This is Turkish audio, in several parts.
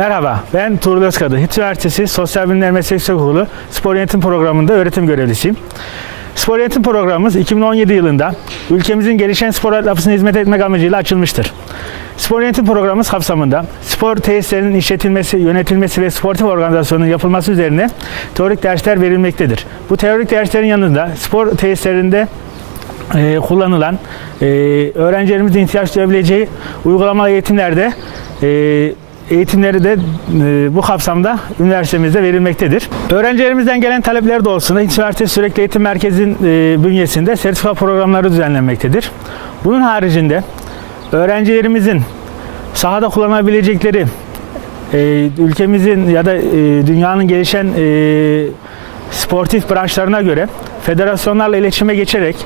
Merhaba, ben Tuğrul Özkadı. HİT Üniversitesi Sosyal Bilimler Meslek Yüksekokulu Spor Yönetim Programı'nda öğretim görevlisiyim. Spor Yönetim Programımız 2017 yılında ülkemizin gelişen spor altyapısına hizmet etmek amacıyla açılmıştır. Spor Yönetim Programımız kapsamında spor tesislerinin işletilmesi, yönetilmesi ve sportif organizasyonun yapılması üzerine teorik dersler verilmektedir. Bu teorik derslerin yanında spor tesislerinde e, kullanılan e, öğrencilerimizin ihtiyaç duyabileceği uygulamalı eğitimlerde e, eğitimleri de e, bu kapsamda üniversitemizde verilmektedir. Öğrencilerimizden gelen talepler doğrultusunda İç Üniversitesi Sürekli Eğitim Merkezi'nin e, bünyesinde sertifika programları düzenlenmektedir. Bunun haricinde öğrencilerimizin sahada kullanabilecekleri e, ülkemizin ya da dünyanın gelişen sportif branşlarına göre federasyonlarla iletişime geçerek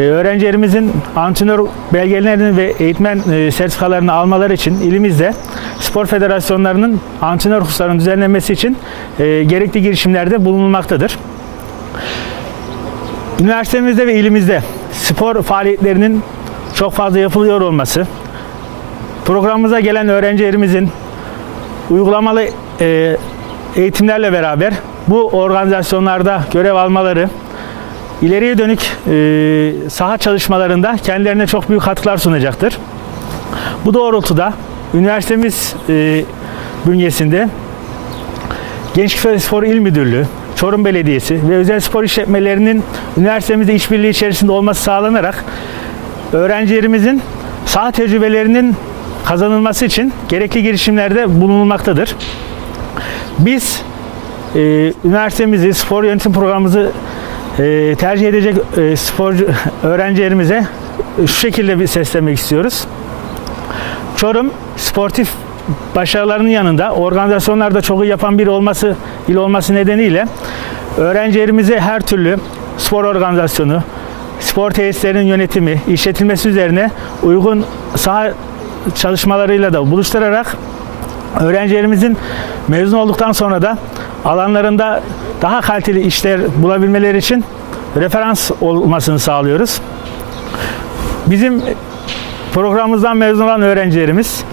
öğrencilerimizin antrenör belgelerini ve eğitmen e, sertifikalarını almaları için ilimizde spor federasyonlarının antrenör kurslarının düzenlenmesi için e, gerekli girişimlerde bulunulmaktadır. Üniversitemizde ve ilimizde spor faaliyetlerinin çok fazla yapılıyor olması, programımıza gelen öğrencilerimizin uygulamalı e, eğitimlerle beraber bu organizasyonlarda görev almaları, ileriye dönük e, saha çalışmalarında kendilerine çok büyük katkılar sunacaktır. Bu doğrultuda üniversitemiz e, bünyesinde Gençlik ve Spor İl Müdürlüğü, Çorum Belediyesi ve özel spor işletmelerinin üniversitemizde işbirliği içerisinde olması sağlanarak öğrencilerimizin saha tecrübelerinin kazanılması için gerekli girişimlerde bulunulmaktadır. Biz e, üniversitemizi, spor yönetim programımızı e, tercih edecek e, sporcu öğrencilerimize şu şekilde bir seslemek istiyoruz. Çorum sportif başarılarının yanında organizasyonlarda çok iyi yapan biri olması il olması nedeniyle öğrencilerimize her türlü spor organizasyonu, spor tesislerinin yönetimi, işletilmesi üzerine uygun saha çalışmalarıyla da buluşturarak öğrencilerimizin mezun olduktan sonra da alanlarında daha kaliteli işler bulabilmeleri için referans olmasını sağlıyoruz. Bizim programımızdan mezun olan öğrencilerimiz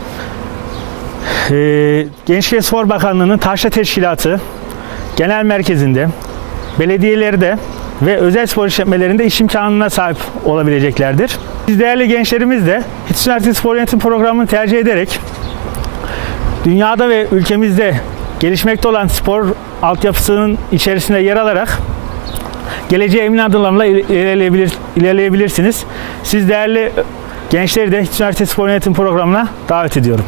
e, Gençlik ve Spor Bakanlığı'nın Taşra Teşkilatı Genel Merkezi'nde, belediyelerde ve özel spor işletmelerinde iş imkanına sahip olabileceklerdir. Biz değerli gençlerimiz de Hiç Üniversitesi Spor Yönetim Programı'nı tercih ederek dünyada ve ülkemizde gelişmekte olan spor altyapısının içerisinde yer alarak geleceğe emin adımlarla ilerleyebilir, ilerleyebilirsiniz. Siz değerli gençleri de Hiç Üniversitesi Spor Yönetim Programı'na davet ediyorum.